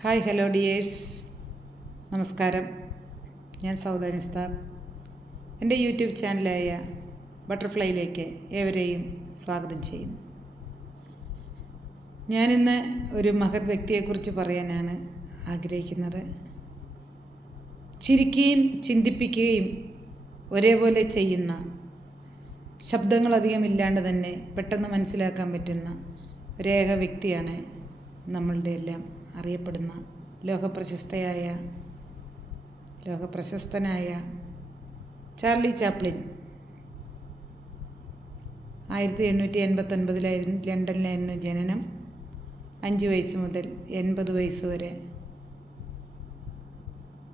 Hi hello dears, നമസ്കാരം. ഞാൻ സൗദ നിസ്താർ. എൻ്റെ യൂട്യൂബ് ചാനലായ ബട്ടർഫ്ലൈയിലേക്ക് ഏവരെയും സ്വാഗതം ചെയ്യുന്നു. ഞാനിന്ന് ഒരു മഹത് വ്യക്തിയെക്കുറിച്ച് പറയാനാണ് ആഗ്രഹിക്കുന്നത്. ചിരിക്കുകയും ചിന്തിപ്പിക്കുകയും ഒരേപോലെ ചെയ്യുന്ന, ശബ്ദങ്ങളധികം ഇല്ലാണ്ട് തന്നെ പെട്ടെന്ന് മനസ്സിലാക്കാൻ പറ്റുന്ന ഒരേക വ്യക്തിയാണ് നമ്മളുടെ എല്ലാം അറിയപ്പെടുന്ന ലോകപ്രശസ്തനായ ചാർലി ചാപ്ലിൻ. 1889 ലണ്ടനിലായിരുന്നു ജനനം. 5 വയസ്സ് മുതൽ 80 വയസ്സ് വരെ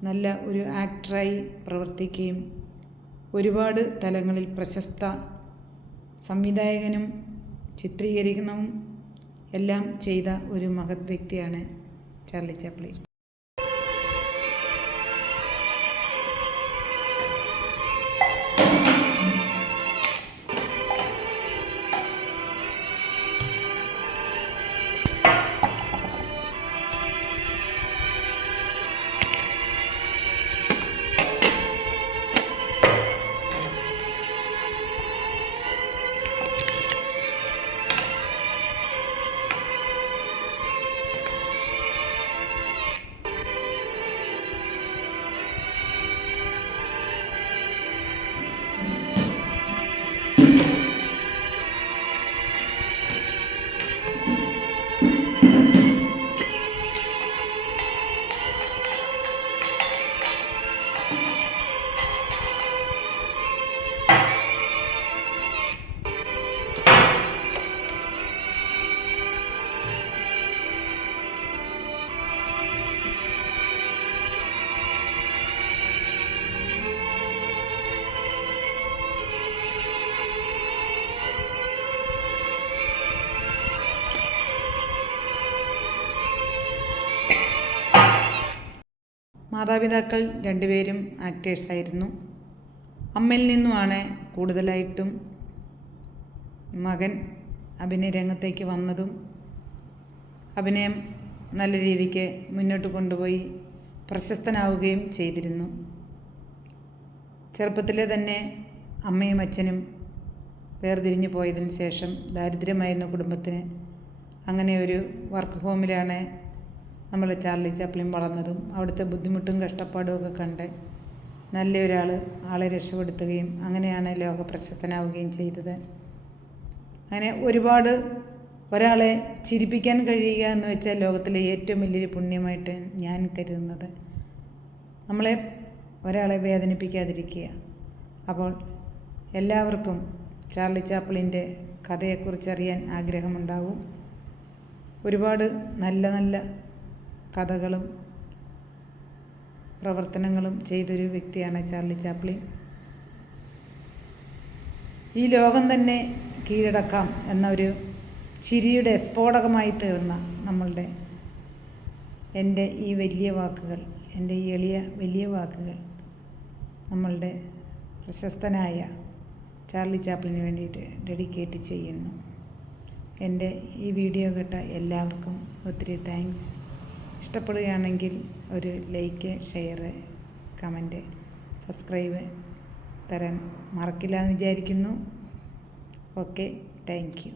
നല്ല ഒരു ആക്ടറായി പ്രവർത്തിക്കുകയും ഒരുപാട് തലങ്ങളിൽ പ്രശസ്ത സംവിധായകനും ചിത്രീകരണവും എല്ലാം ചെയ്ത ഒരു മഹത് വ്യക്തിയാണ് ചാർലി ചാപ്ലിൻ. മാതാപിതാക്കൾ രണ്ടുപേരും ആക്ടേഴ്സായിരുന്നു. അമ്മയിൽ നിന്നുമാണ് കൂടുതലായിട്ടും മകൻ അഭിനയ രംഗത്തേക്ക് വന്നതും അഭിനയം നല്ല രീതിക്ക് മുന്നോട്ട് കൊണ്ടുപോയി പ്രശസ്തനാവുകയും ചെയ്തിരുന്നു. ചെറുപ്പത്തിലെ തന്നെ അമ്മയും അച്ഛനും വേർതിരിഞ്ഞു പോയതിന് ശേഷം ദാരിദ്ര്യമായിരുന്നു കുടുംബത്തിന്. അങ്ങനെ ഒരു വർക്ക് ഹോമിലാണ് നമ്മൾ ചാർലി ചാപ്ലിൻ വളർന്നതും അവിടുത്തെ ബുദ്ധിമുട്ടും കഷ്ടപ്പാടും ഒക്കെ കണ്ട് നല്ലൊരാൾ ആളെ രക്ഷപ്പെടുത്തുകയും അങ്ങനെയാണ് ലോകപ്രശസ്തനാവുകയും ചെയ്തത്. അങ്ങനെ ഒരുപാട് ഒരാളെ ചിരിപ്പിക്കാൻ കഴിയുക എന്ന് വെച്ചാൽ ലോകത്തിലെ ഏറ്റവും വലിയൊരു പുണ്യമായിട്ട് ഞാൻ കരുതുന്നത്. നമ്മളെ ഒരാളെ വേദനിപ്പിക്കാതിരിക്കുക. അപ്പോൾ എല്ലാവർക്കും ചാർലി ചാപ്ലിൻ്റെ കഥയെക്കുറിച്ചറിയാൻ ആഗ്രഹമുണ്ടാവും. ഒരുപാട് നല്ല നല്ല കഥകളും പ്രവർത്തനങ്ങളും ചെയ്തൊരു വ്യക്തിയാണ് ചാർലി ചാപ്ലിൻ. ഈ ലോകം തന്നെ കീഴടക്കാം എന്നൊരു ചിരിയുടെ സ്ഫോടകമായി തീർന്ന എൻ്റെ ഈ വലിയ വാക്കുകൾ നമ്മളുടെ പ്രശസ്തനായ ചാർലി ചാപ്ലിന് വേണ്ടിയിട്ട് ഡെഡിക്കേറ്റ് ചെയ്യുന്നു. എൻ്റെ ഈ വീഡിയോ കേട്ട എല്ലാവർക്കും ഒത്തിരി താങ്ക്സ്. ഇഷ്ടപ്പെടുകയാണെങ്കിൽ ഒരു ലൈക്ക്, ഷെയർ, കമൻറ്റ്, സബ്സ്ക്രൈബ് തരാൻ മറക്കില്ല എന്ന് വിചാരിക്കുന്നു. Okay, thank you.